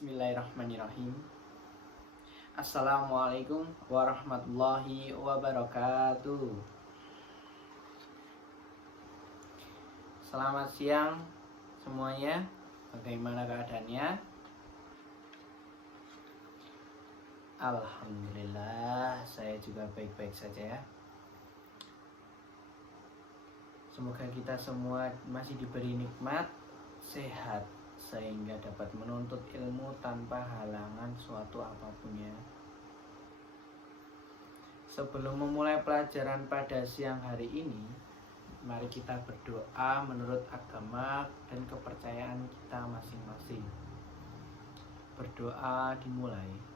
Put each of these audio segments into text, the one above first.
Bismillahirrahmanirrahim. Assalamualaikum warahmatullahi wabarakatuh. Selamat siang semuanya. Bagaimana keadaannya? Alhamdulillah, saya juga baik-baik saja ya. Semoga kita semua masih diberi nikmat, sehat, sehingga dapat menuntut ilmu tanpa halangan suatu apapun ya. Sebelum memulai pelajaran pada siang hari ini, mari kita berdoa menurut agama dan kepercayaan kita masing-masing. Berdoa dimulai.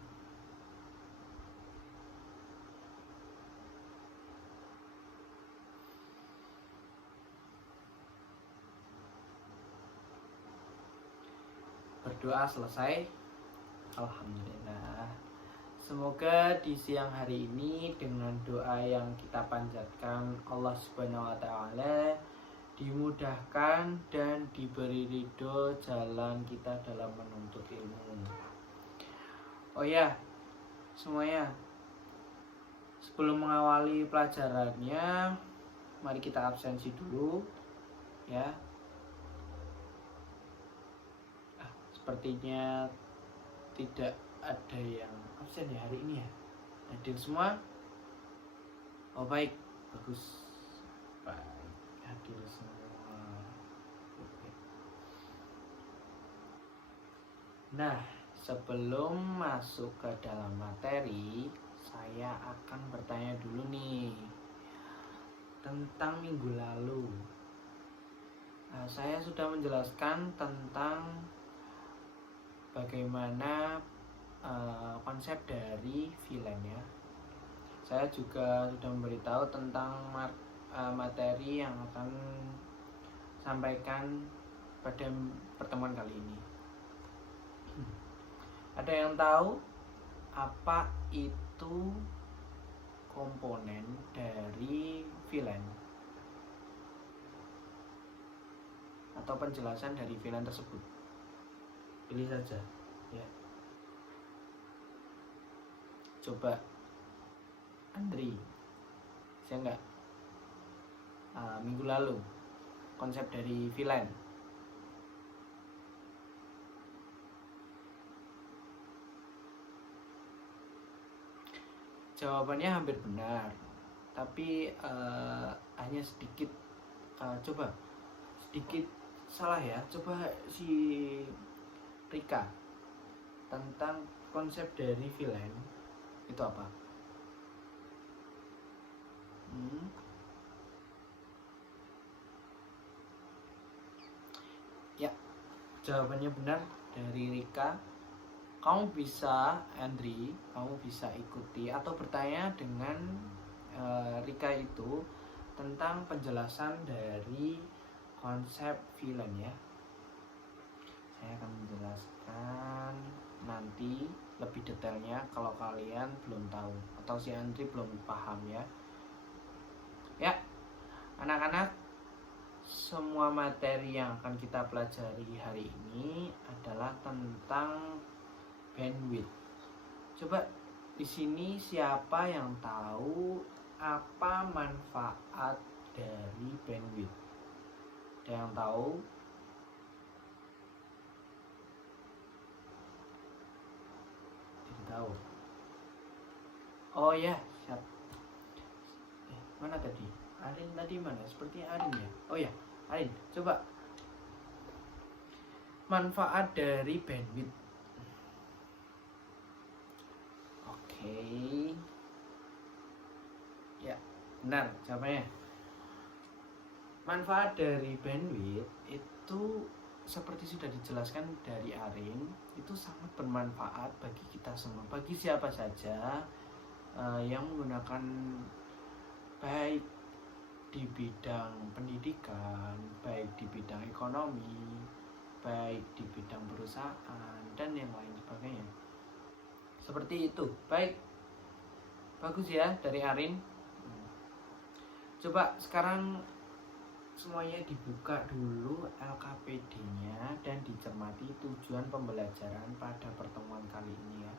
Berdoa selesai. Alhamdulillah. Semoga di siang hari ini dengan doa yang kita panjatkan Allah Subhanahu wa taala dimudahkan dan diberi ridho jalan kita dalam menuntut ilmu. Oh ya, semuanya, sebelum mengawali pelajarannya, mari kita absensi dulu ya. Sepertinya tidak ada yang absen ya hari ini ya. Hadir semua? Oh baik, bagus. Baik, hadir semua. Oke. Nah, sebelum masuk ke dalam materi, saya akan bertanya dulu nih tentang minggu lalu. Saya sudah menjelaskan tentang bagaimana konsep dari villain ya. Saya juga sudah memberitahu tentang materi yang akan sampaikan pada pertemuan kali ini. Ada yang tahu apa itu komponen dari villain atau penjelasan dari villain tersebut? Pilih saja ya. Coba Andri, saya enggak minggu lalu konsep dari villain. Jawabannya hampir benar, tapi hanya sedikit coba sedikit salah ya. Coba si Rika, tentang konsep dari villain itu apa? Ya, jawabannya benar dari Rika. Kamu bisa, Andri, kamu bisa ikuti atau bertanya dengan Rika itu tentang penjelasan dari konsep villain ya. Saya akan menjelaskan nanti lebih detailnya kalau kalian belum tahu atau si Andri belum paham ya. Ya, anak-anak, semua materi yang akan kita pelajari hari ini adalah tentang bandwidth. Coba di sini siapa yang tahu apa manfaat dari bandwidth? Ada yang tahu? Tahu. Oh ya, siap. Mana tadi? Arin tadi mana? Sepertinya Arin ya. Oh ya, Arin, coba manfaat dari bandwidth. Oke. Ya, benar jawabannya. Manfaat dari bandwidth itu seperti sudah dijelaskan dari Arin, itu sangat bermanfaat bagi kita semua, bagi siapa saja yang menggunakan, baik di bidang pendidikan, baik di bidang ekonomi, baik di bidang perusahaan, dan yang lain sebagainya. Seperti itu. Baik, bagus ya dari Arin. Coba sekarang semuanya dibuka dulu LKPD-nya dan dicermati tujuan pembelajaran pada pertemuan kali ini ya.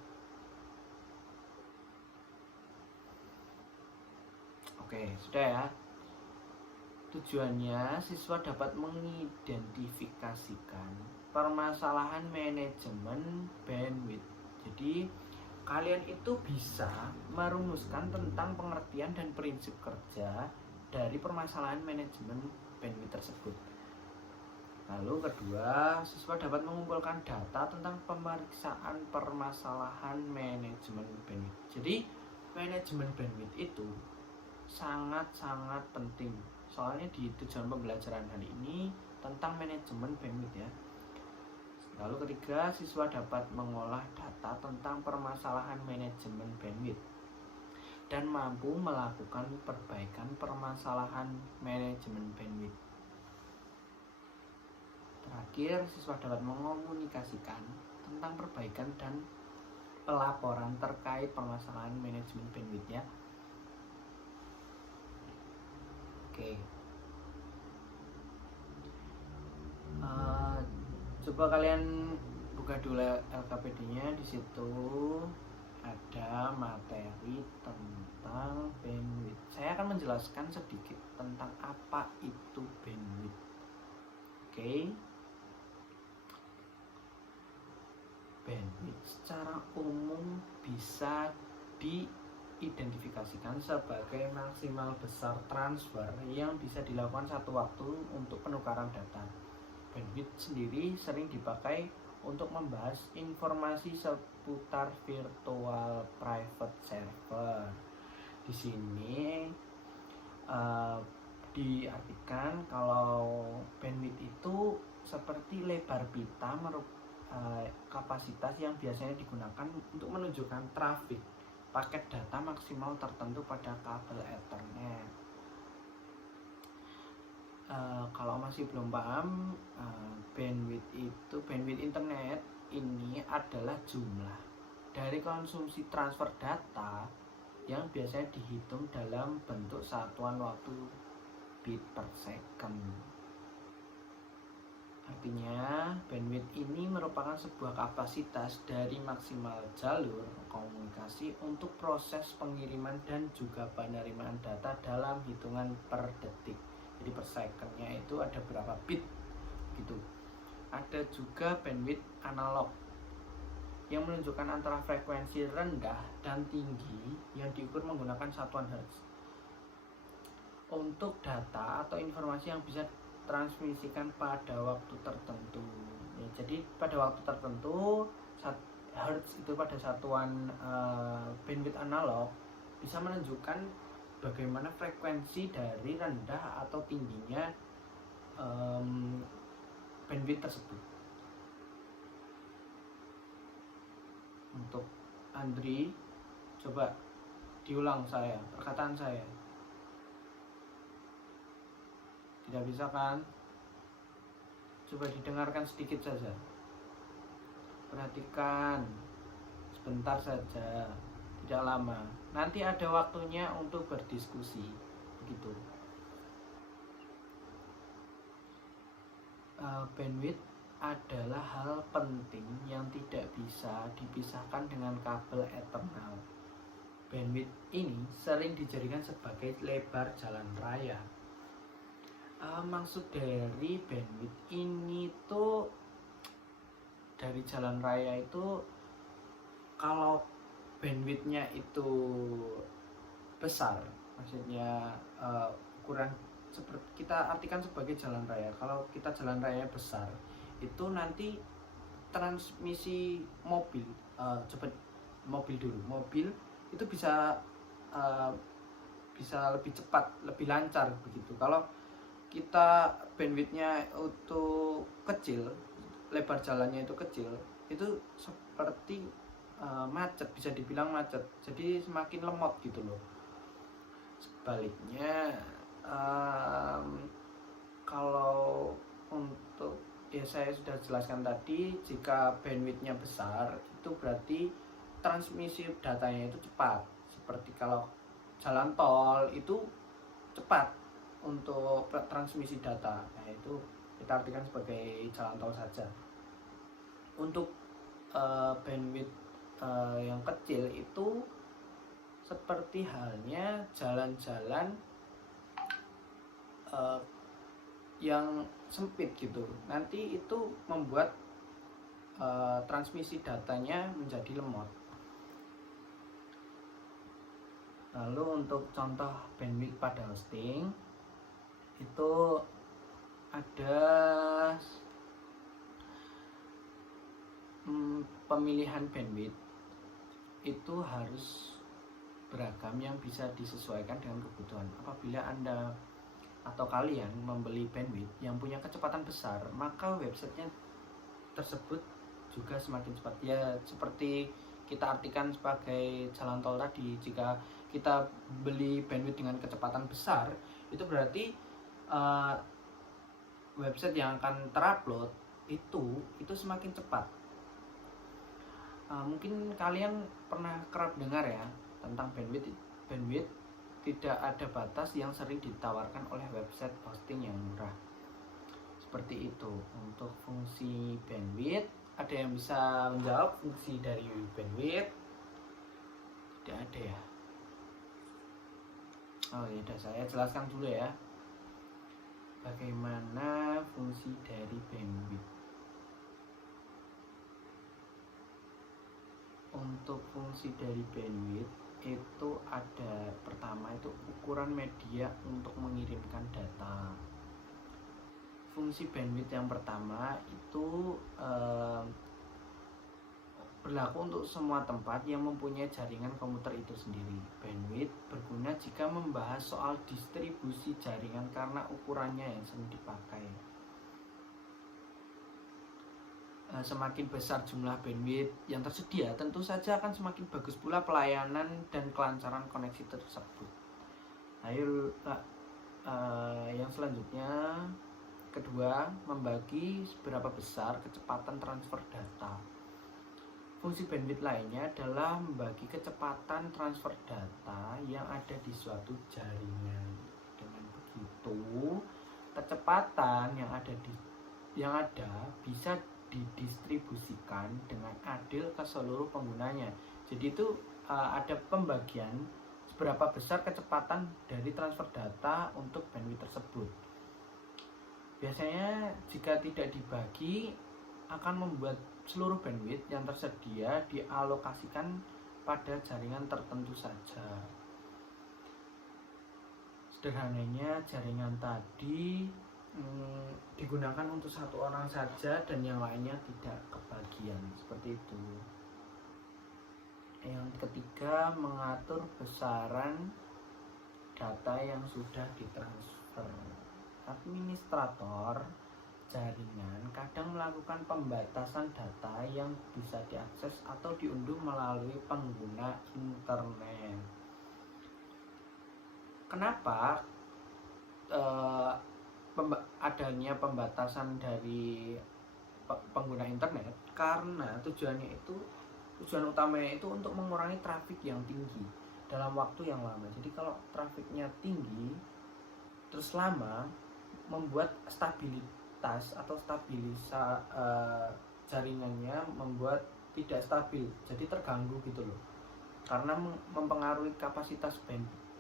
Oke, sudah ya. Tujuannya siswa dapat mengidentifikasikan permasalahan manajemen bandwidth. Jadi kalian itu bisa merumuskan tentang pengertian dan prinsip kerja dari permasalahan manajemen bandwidth tersebut. Lalu kedua, siswa dapat mengumpulkan data tentang pemeriksaan permasalahan manajemen bandwidth. Jadi manajemen bandwidth itu sangat-sangat penting. Soalnya di tujuan pembelajaran hari ini tentang manajemen bandwidth ya. Lalu ketiga, siswa dapat mengolah data tentang permasalahan manajemen bandwidth dan mampu melakukan perbaikan permasalahan manajemen bandwidth. Terakhir, siswa dapat mengomunikasikan tentang perbaikan dan pelaporan terkait permasalahan manajemen bandwidth ya. Oke. Coba kalian buka dulu LKPD-nya, di situ ada materi tentang bandwidth. Saya akan menjelaskan sedikit tentang apa itu bandwidth. Oke. Bandwidth secara umum bisa diidentifikasikan sebagai maksimal besar transfer yang bisa dilakukan satu waktu untuk penukaran data. Bandwidth sendiri sering dipakai untuk membahas informasi seputar virtual private server. Di sini diartikan kalau bandwidth itu seperti lebar pita kapasitas yang biasanya digunakan untuk menunjukkan trafik paket data maksimal tertentu pada kabel Ethernet. Kalau masih belum paham, bandwidth internet ini adalah jumlah dari konsumsi transfer data yang biasanya dihitung dalam bentuk satuan waktu bit per second. Artinya, bandwidth ini merupakan sebuah kapasitas dari maksimal jalur komunikasi untuk proses pengiriman dan juga penerimaan data dalam hitungan per detik. Jadi per secondnya itu ada berapa bit gitu. Ada juga bandwidth analog yang menunjukkan antara frekuensi rendah dan tinggi yang diukur menggunakan satuan hertz. Untuk data atau informasi yang bisa transmisikan pada waktu tertentu ya, jadi pada waktu tertentu hertz itu pada satuan bandwidth analog bisa menunjukkan bagaimana frekuensi dari rendah atau tingginya bandwidth tersebut. Untuk Andri, coba diulang perkataan saya. Tidak bisa kan? Coba didengarkan sedikit saja. Perhatikan sebentar saja, tidak lama. Nanti ada waktunya untuk berdiskusi. Begitu. Bandwidth adalah hal penting yang tidak bisa dipisahkan dengan kabel Ethernet. Bandwidth ini sering dijadikan sebagai lebar jalan raya. Maksud dari bandwidth ini tuh dari jalan raya itu, kalau bandwidthnya itu besar, maksudnya ukuran seperti kita artikan sebagai jalan raya. Kalau kita jalan raya besar, itu nanti transmisi mobil, mobil itu bisa lebih cepat, lebih lancar begitu. Kalau kita bandwidthnya itu kecil, lebar jalannya itu kecil, itu seperti macet, bisa dibilang macet. Jadi semakin lemot gitu loh. Sebaliknya kalau untuk saya sudah jelaskan tadi, jika bandwidthnya besar itu berarti transmisi datanya itu cepat. Seperti kalau jalan tol itu cepat untuk transmisi data, yaitu kita artikan sebagai jalan tol saja. Untuk bandwidth yang kecil itu seperti halnya jalan-jalan yang sempit gitu. Nanti itu membuat transmisi datanya menjadi lemot. Lalu untuk contoh bandwidth pada hosting itu ada pemilihan bandwidth itu harus beragam yang bisa disesuaikan dengan kebutuhan. Apabila Anda atau kalian membeli bandwidth yang punya kecepatan besar, maka websitenya tersebut juga semakin cepat. Ya seperti kita artikan sebagai jalan tol tadi, jika kita beli bandwidth dengan kecepatan besar, itu berarti website yang akan terupload itu semakin cepat. Mungkin kalian pernah kerap dengar ya tentang bandwidth tidak ada batas yang sering ditawarkan oleh website hosting yang murah. Seperti itu. Untuk fungsi bandwidth, ada yang bisa menjawab fungsi dari bandwidth? Tidak ada ya. Oh ya, saya jelaskan dulu ya. Bagaimana fungsi dari bandwidth? Untuk fungsi dari bandwidth itu ada, pertama itu ukuran media untuk mengirimkan data. Fungsi bandwidth yang pertama itu berlaku untuk semua tempat yang mempunyai jaringan komputer itu sendiri. Bandwidth berguna jika membahas soal distribusi jaringan karena ukurannya yang sering dipakai. Semakin besar jumlah bandwidth yang tersedia, tentu saja akan semakin bagus pula pelayanan dan kelancaran koneksi tersebut. Ayo, yang selanjutnya, kedua, membagi seberapa besar kecepatan transfer data. Fungsi bandwidth lainnya adalah membagi kecepatan transfer data yang ada di suatu jaringan. Dengan begitu, kecepatan yang ada bisa didistribusikan dengan adil ke seluruh penggunanya. Jadi itu ada pembagian seberapa besar kecepatan dari transfer data untuk bandwidth tersebut. Biasanya jika tidak dibagi akan membuat seluruh bandwidth yang tersedia dialokasikan pada jaringan tertentu saja. Sederhananya jaringan tadi digunakan untuk satu orang saja dan yang lainnya tidak kebagian, seperti itu. Yang ketiga, mengatur besaran data yang sudah ditransfer. Administrator jaringan kadang melakukan pembatasan data yang bisa diakses atau diunduh melalui pengguna internet. Kenapa adanya pembatasan dari pengguna internet? Karena tujuan utamanya itu untuk mengurangi trafik yang tinggi dalam waktu yang lama. Jadi kalau trafiknya tinggi terus lama, membuat stabilitas atau jaringannya membuat tidak stabil, jadi terganggu gitu loh, karena mempengaruhi kapasitas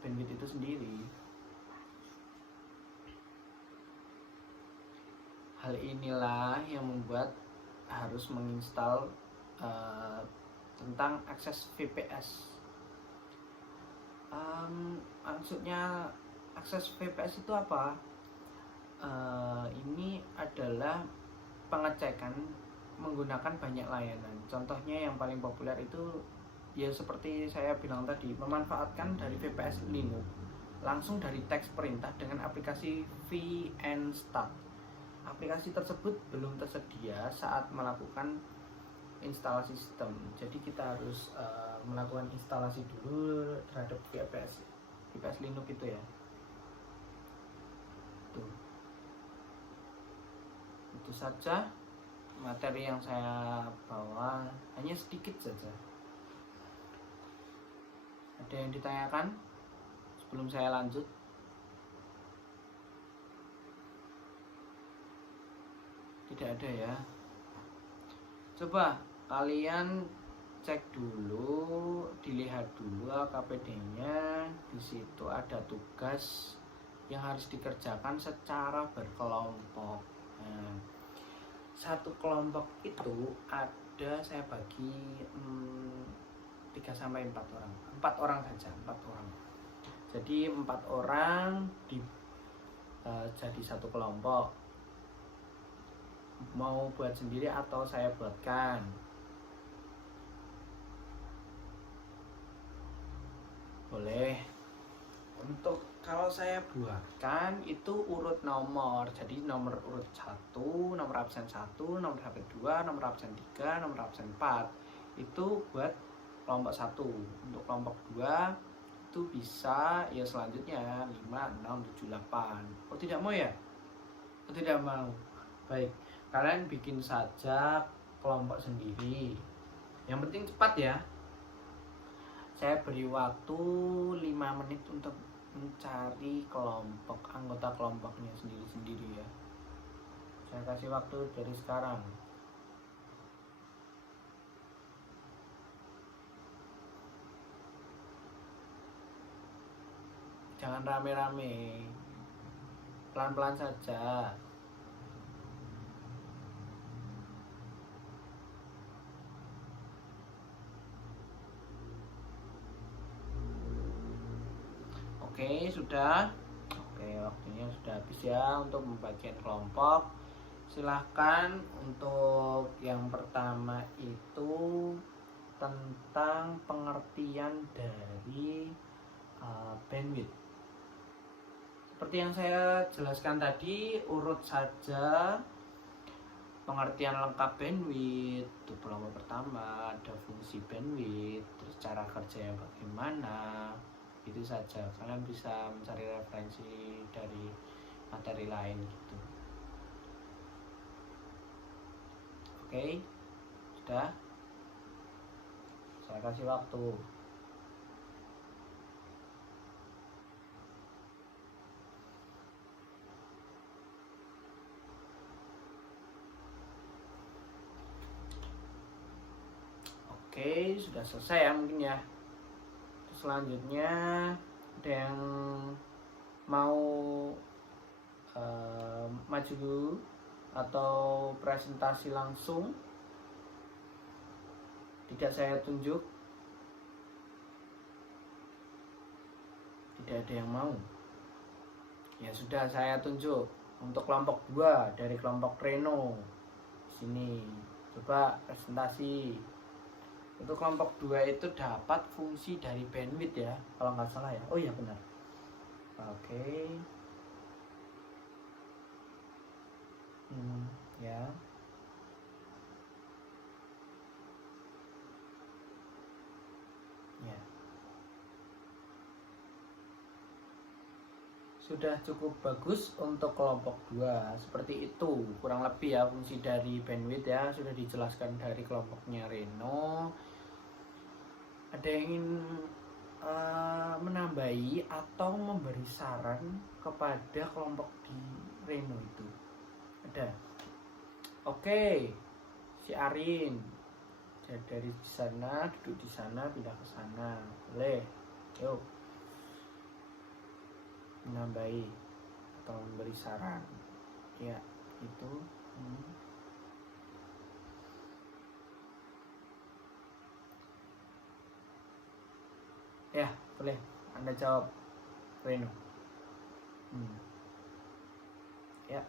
bandwidth itu sendiri. Hal inilah yang membuat harus menginstal tentang akses VPS. Maksudnya akses VPS itu apa? Ini adalah pengecekan menggunakan banyak layanan. Contohnya yang paling populer itu ya seperti saya bilang tadi, memanfaatkan dari VPS Linux langsung dari teks perintah dengan aplikasi vnstack. Aplikasi tersebut belum tersedia saat melakukan instalasi sistem. Jadi kita harus melakukan instalasi dulu terhadap VPS Linux itu ya. Tuh. Itu saja materi yang saya bawa, hanya sedikit saja. Ada yang ditanyakan sebelum saya lanjut? tidak ada ya. Coba kalian cek dulu, dilihat dulu KPD-nya. Di situ ada tugas yang harus dikerjakan secara berkelompok. Nah, satu kelompok itu ada, saya bagi 3 sampai 4 orang. 4 orang saja, 4 orang. Jadi 4 orang jadi satu kelompok. Mau buat sendiri atau saya buatkan? Boleh. Untuk kalau saya buatkan itu urut nomor. Jadi nomor urut 1, nomor absen 1, nomor absen 2, nomor absen 3, nomor absen 4. Itu buat kelompok 1. Untuk kelompok 2 itu bisa ya selanjutnya 5, 6, 7, 8. Oh tidak mau ya? Oh tidak mau. Baik, kalian bikin saja kelompok sendiri. Yang penting cepat ya. Saya beri waktu 5 menit untuk mencari kelompok, anggota kelompoknya sendiri-sendiri ya. Saya kasih waktu dari sekarang. Jangan rame-rame, pelan-pelan saja. Oke, sudah. Oke, waktunya sudah habis ya untuk pembagian kelompok. Silahkan untuk yang pertama itu tentang pengertian dari bandwidth. Seperti yang saya jelaskan tadi, urut saja pengertian lengkap bandwidth. Untuk kelompok pertama ada fungsi bandwidth, terus cara kerjanya bagaimana. Itu saja, kalian bisa mencari referensi dari materi lain gitu. Oke, sudah. Saya kasih waktu. Oke, sudah selesai ya mungkin ya. Selanjutnya ada yang mau maju atau presentasi langsung, tidak saya tunjuk? Tidak ada yang mau. Ya sudah, saya tunjuk untuk kelompok 2 dari kelompok Reno. Sini coba presentasi. Untuk kelompok 2 itu dapat fungsi dari bandwidth ya, kalau nggak salah ya. Oh iya benar. Oke. Ya. Ya. Sudah cukup bagus untuk kelompok 2. Seperti itu kurang lebih ya fungsi dari bandwidth ya, sudah dijelaskan dari kelompoknya Reno. Ada yang ingin menambahi atau memberi saran kepada kelompok di Reno itu? Ada? Oke, si Arin dari sana, duduk di sana, pindah ke sana. Boleh, yuk menambahi atau memberi saran. Ya, itu. Ya, boleh. Anda jawab, Reno. Ya,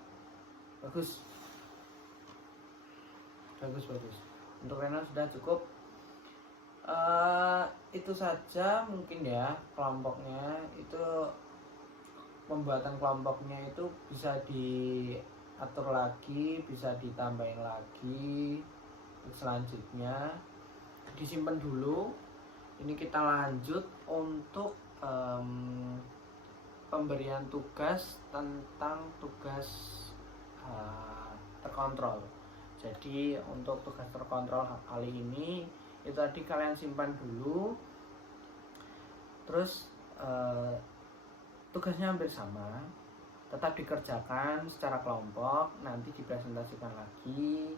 bagus. Bagus. Untuk Reno sudah cukup. Itu saja mungkin ya kelompoknya. Itu pembuatan kelompoknya itu bisa diatur lagi, bisa ditambahin lagi. Selanjutnya disimpan dulu. Ini kita lanjut untuk pemberian tugas tentang tugas terkontrol. Jadi untuk tugas terkontrol kali ini itu tadi kalian simpan dulu. Terus tugasnya hampir sama, tetap dikerjakan secara kelompok, nanti dipresentasikan lagi.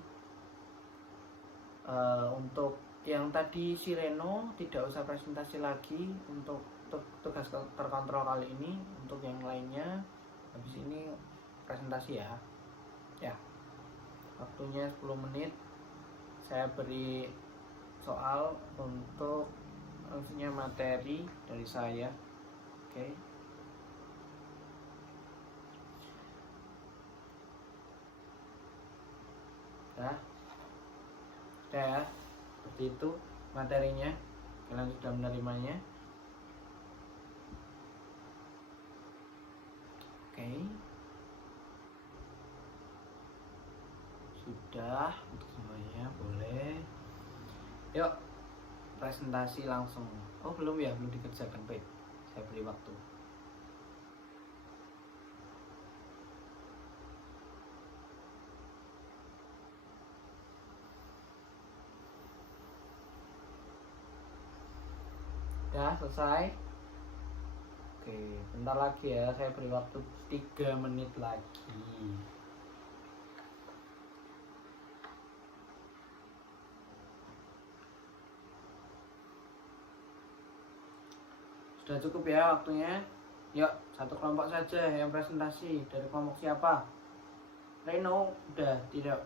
Untuk yang tadi si Reno tidak usah presentasi lagi untuk tugas terkontrol kali ini. Untuk yang lainnya habis ini presentasi ya. Ya, waktunya 10 menit. Saya beri soal untuk maksudnya materi dari saya. Oke. Udah ya, seperti itu materinya. Kalian sudah menerimanya. Oke. Sudah untuk semuanya, boleh. Yuk, presentasi langsung. Oh, belum ya, belum dikerjakan. Baik, saya beri waktu. Ya, selesai. Oke, bentar lagi ya, saya beri waktu 3 menit lagi. Sudah cukup ya waktunya. Yuk, satu kelompok saja yang presentasi. Dari kelompok siapa? Reno, udah tidak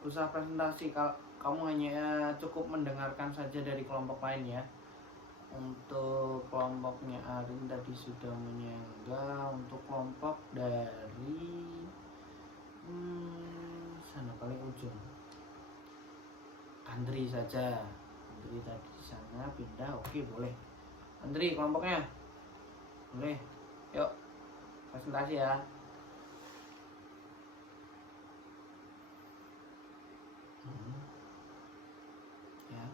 usah presentasi. Kalau kamu hanya cukup mendengarkan saja dari kelompok lain ya. Untuk kelompoknya Arin tadi sudah menyanggah. Untuk kelompok dari sana paling ujung, Andri saja. Andri tadi di sana pindah. Oke, boleh. Andri kelompoknya boleh. Yuk, presentasi ya. Ya.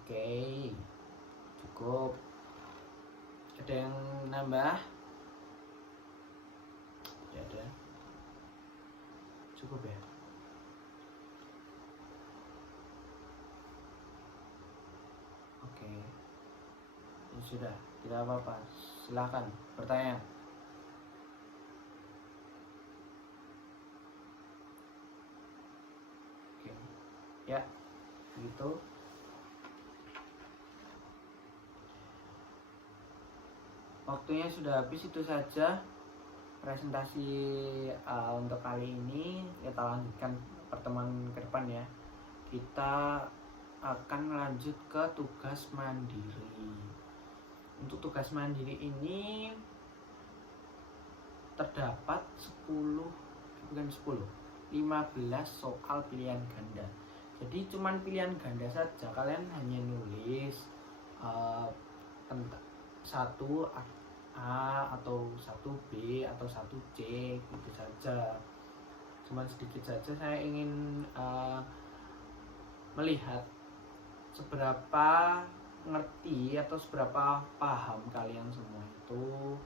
Oke, cukup. Ada yang nambah? Tidak ada. Cukup ya. Oke, ya sudah, tidak apa-apa. Silahkan bertanya. Oke, ya, begitu. Waktunya sudah habis, itu saja presentasi untuk kali ini. Kita lanjutkan pertemuan ke depan ya. Kita akan lanjut ke tugas mandiri. Untuk tugas mandiri ini terdapat 15 soal pilihan ganda. Jadi cuman pilihan ganda saja. Kalian hanya nulis tentang satu A atau 1B atau 1C gitu saja. Cuman sedikit saja saya ingin melihat seberapa ngerti atau seberapa paham kalian semua itu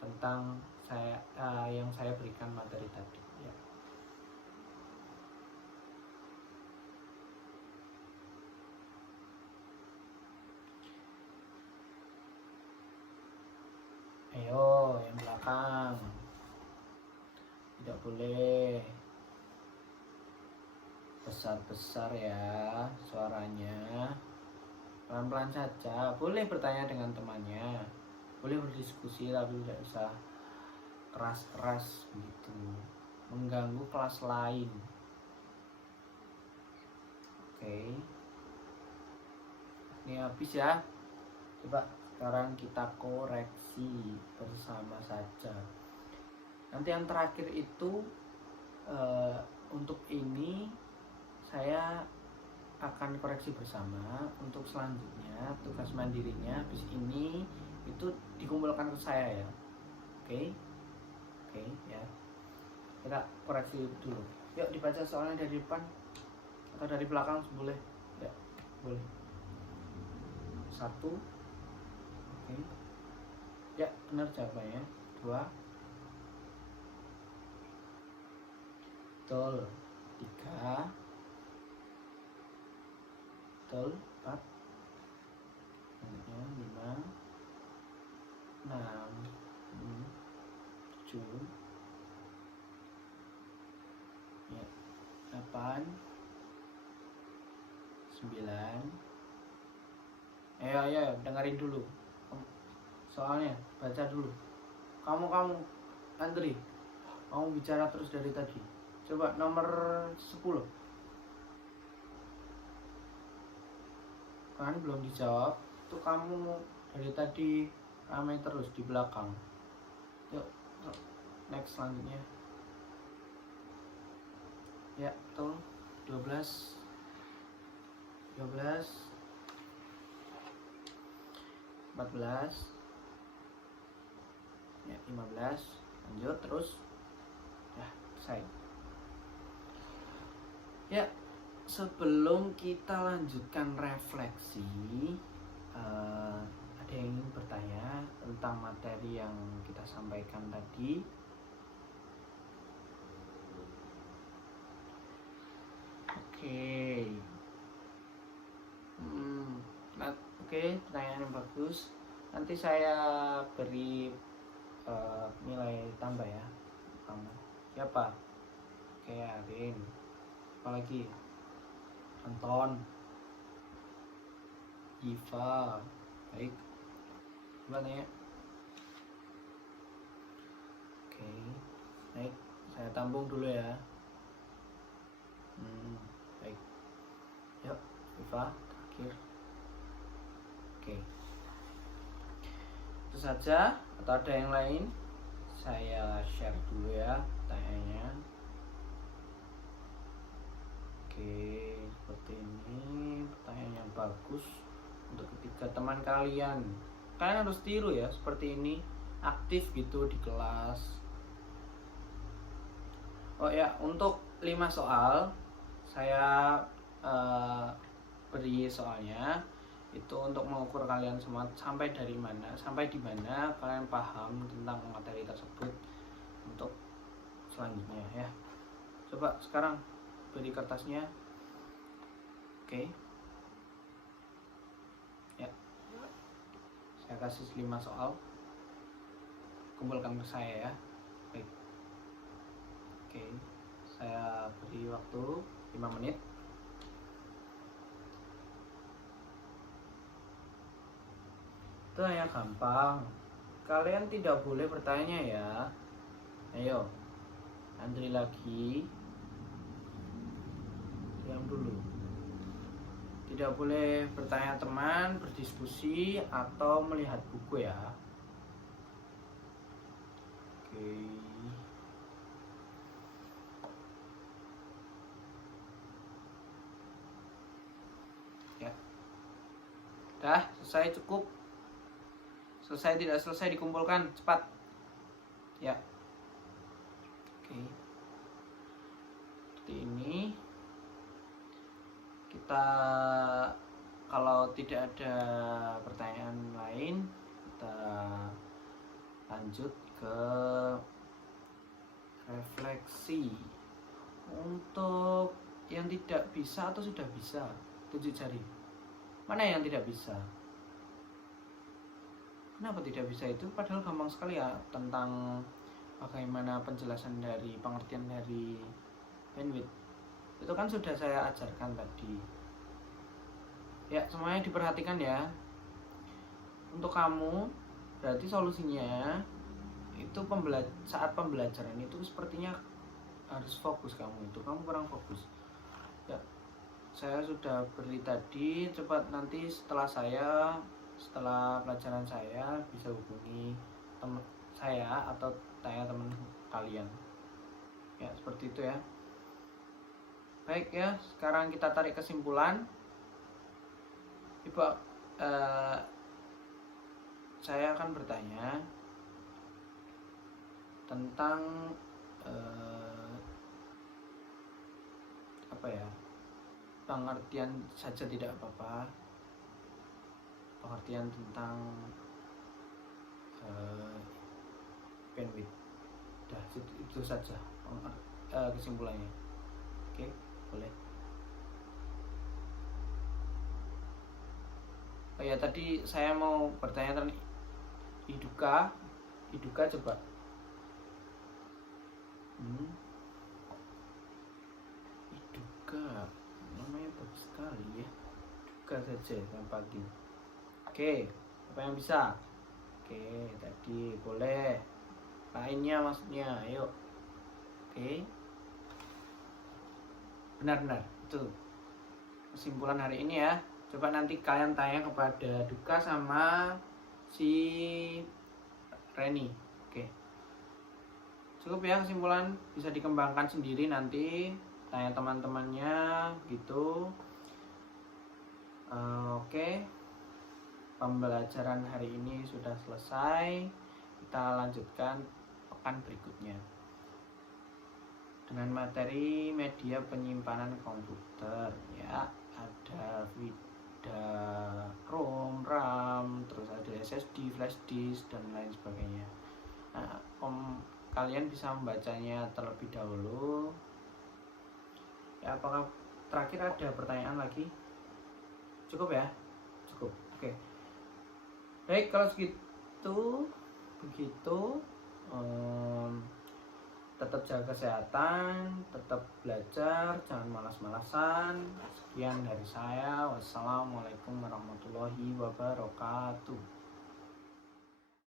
tentang saya yang saya berikan materi tadi ya. Ayo, yang belakang. Tidak boleh besar-besar ya suaranya. Pelan-pelan saja. Boleh bertanya dengan temannya. Boleh berdiskusi tapi tidak usah keras-keras gitu. Mengganggu kelas lain. Oke. Ini habis ya. Coba sekarang kita koreksi bersama saja. Nanti yang terakhir itu untuk ini saya akan koreksi bersama. Untuk selanjutnya tugas mandirinya habis ini itu dikumpulkan ke saya ya. Oke ya. Kita koreksi dulu. Yuk dibaca soalnya dari depan atau dari belakang boleh ya, boleh. 1. Oke. Ya, benar jawabannya. 2. Betul. 3. Betul. 4. 5. 6, 7, ya, 8, 9. Ayo, dengerin dulu. Soalnya baca dulu. Kamu Andri, kamu bicara terus dari tadi. Coba nomor 10. Kan belum dijawab. Tuh kamu dari tadi ramai terus di belakang. Yuk, next selanjutnya. Ya, betul. 12, 13, 14, ya 15. Lanjut terus. Ya, selesai. Ya, sebelum kita lanjutkan refleksi, ada yang ingin bertanya tentang materi yang kita sampaikan tadi? Oke. Oke, pertanyaan yang bagus. Nanti saya beri nilai tambah ya kamu. Siapa? Kayak Arin. Apalagi? Anton, Iva. Baik. Coba tanya. Oke. Baik. Saya tampung dulu ya. Baik. Yuk, Iva, terakhir. Oke. Itu saja, atau ada yang lain? Saya share dulu ya pertanyaannya. Oke, seperti ini pertanyaan yang bagus untuk ketiga teman kalian. Kalian harus tiru ya, seperti ini, aktif gitu di kelas. Oh ya, untuk 5 soal saya beri soalnya itu untuk mengukur kalian semua sampai di mana kalian paham tentang materi tersebut untuk selanjutnya ya. Coba sekarang beri kertasnya. Oke. Ya. Saya kasih 5 soal. Kumpulkan ke saya ya. Baik. Oke. Saya beri waktu 5 menit. Itu hanya gampang. Kalian tidak boleh bertanya ya. Ayo. Andri lagi. Diam dulu. Tidak boleh bertanya teman, berdiskusi, atau melihat buku ya. Oke. Ya. Dah, selesai, cukup. Selesai tidak selesai dikumpulkan, cepat. Ya. Oke. Seperti ini. Kita kalau tidak ada pertanyaan lain, kita lanjut ke refleksi. Untuk yang tidak bisa atau sudah bisa, tunjuk jari. Mana yang tidak bisa? Kenapa tidak bisa itu? Padahal gampang sekali ya, tentang bagaimana penjelasan dari pengertian dari bandwidth. Itu kan sudah saya ajarkan tadi. Ya, semuanya diperhatikan ya. Untuk kamu, berarti solusinya itu saat pembelajaran itu sepertinya harus fokus kamu itu. Kamu kurang fokus. Ya, saya sudah beri tadi. Coba nanti setelah pelajaran saya bisa hubungi teman saya atau tanya teman kalian ya, seperti itu ya. Baik ya, sekarang kita tarik kesimpulan. Ibu, saya akan bertanya tentang pengertian saja tidak apa-apa, pengertian tentang bandwidth. Dah, itu saja kesimpulannya. Oke, boleh. Oh ya, tadi saya mau bertanya Iduka, Iduka coba. Iduka, namanya bagus sekali ya. Iduka saja tampakin. Oke, apa yang bisa? Oke, tadi boleh. Lainnya maksudnya, ayo. Oke. Benar-benar, itu kesimpulan hari ini ya. Coba nanti kalian tanya kepada Duka sama si Reni. Oke. Cukup ya kesimpulan, bisa dikembangkan sendiri nanti, tanya teman-temannya gitu. Oke. Pembelajaran hari ini sudah selesai. Kita lanjutkan pekan berikutnya dengan materi media penyimpanan komputer ya. Ada ROM, RAM, terus ada SSD, flash disk dan lain sebagainya. Nah, kalian bisa membacanya terlebih dahulu. Ya, apakah terakhir ada pertanyaan lagi? Cukup ya? Cukup. Oke. Baik, kalau begitu tetap jaga kesehatan, tetap belajar, jangan malas-malasan. Sekian dari saya. Wassalamualaikum warahmatullahi wabarakatuh.